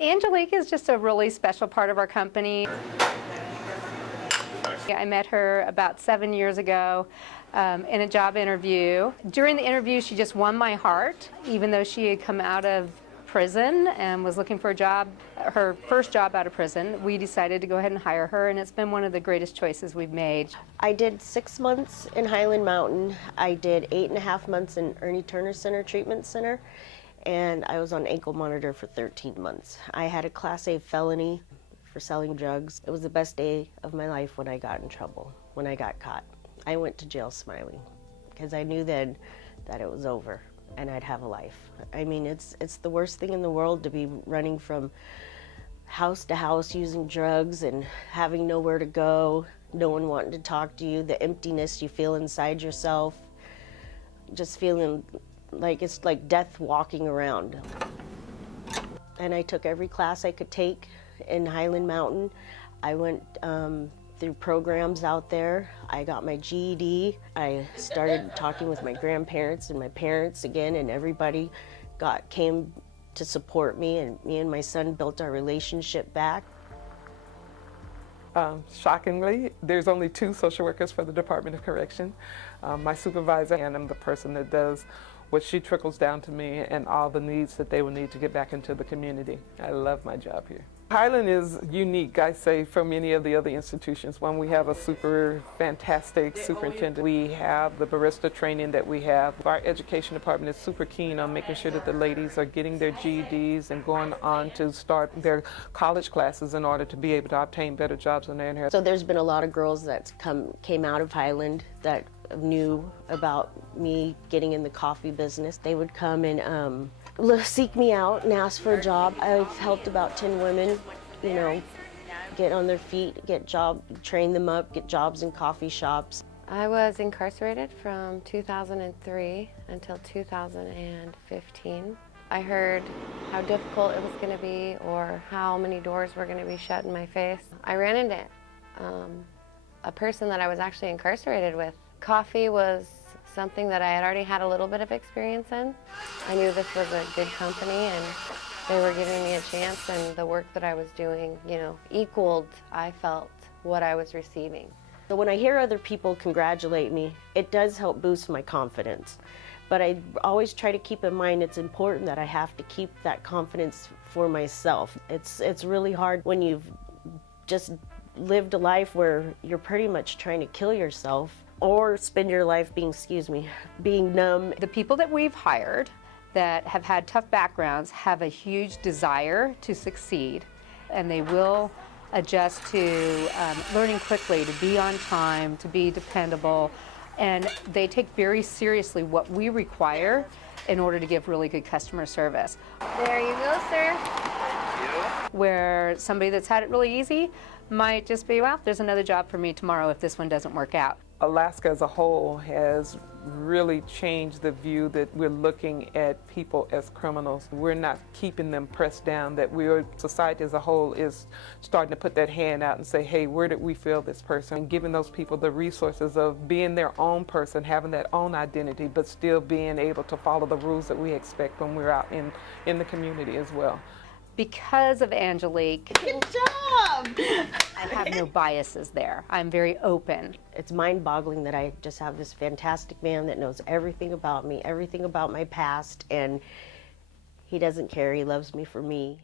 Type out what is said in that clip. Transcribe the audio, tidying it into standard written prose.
Angelique is just a really special part of our company. I met her about 7 years ago in a job interview. During the interview, she just won my heart, even though she had come out of prison and was looking for a job, her first job out of prison. We decided to go ahead and hire her, and it's been one of the greatest choices we've made. I did 6 months in Highland Mountain. I did 8.5 months in Ernie Turner Center Treatment Center, and I was on ankle monitor for 13 months. I had a Class A felony for selling drugs. It was the best day of my life when I got in trouble, when I got caught. I went to jail smiling because I knew then that it was over and I'd have a life. I mean, it's the worst thing in the world to be running from house to house using drugs and having nowhere to go, no one wanting to talk to you, the emptiness you feel inside yourself, just feeling like it's like death walking around. And I took every class I could take in Highland Mountain. I went through programs out there. I got my GED. I started talking with my grandparents and my parents again, and everybody came to support me, and me and my son built our relationship back. Shockingly, there's only 2 social workers for the Department of Correction. My supervisor, and I'm the person that does what she trickles down to me and all the needs that they will need to get back into the community. I love my job here. Highland is unique, I say, from any of the other institutions. When we have a super fantastic superintendent, we have the barista training that we have. Our education department is super keen on making sure that the ladies are getting their GEDs and going on to start their college classes in order to be able to obtain better jobs when they're in here. So there's been a lot of girls that came out of Highland that knew about me getting in the coffee business. They would come and seek me out and ask for a job. I've helped about 10 women, you know, get on their feet, train them up, get jobs in coffee shops. I was incarcerated from 2003 until 2015. I heard how difficult it was going to be or how many doors were going to be shut in my face. I ran into a person that I was actually incarcerated with. Coffee was something that I had already had a little bit of experience in. I knew this was a good company and they were giving me a chance, and the work that I was doing, you know, equaled, I felt, what I was receiving. So when I hear other people congratulate me, it does help boost my confidence. But I always try to keep in mind it's important that I have to keep that confidence for myself. It's really hard when you've just lived a life where you're pretty much trying to kill yourself or spend your life being numb. The people that we've hired that have had tough backgrounds have a huge desire to succeed, and they will adjust to learning quickly, to be on time, to be dependable, and they take very seriously what we require in order to give really good customer service. There you go, sir. Where somebody that's had it really easy might just be, well, there's another job for me tomorrow if this one doesn't work out. Alaska as a whole has really changed the view that we're looking at people as criminals. We're not keeping them pressed down, that society as a whole is starting to put that hand out and say, hey, where did we feel this person? And giving those people the resources of being their own person, having that own identity, but still being able to follow the rules that we expect when we're out in the community as well. Because of Angelique, Good job! I have no biases there. I'm very open. It's mind-boggling that I just have this fantastic man that knows everything about me, everything about my past, and he doesn't care. He loves me for me.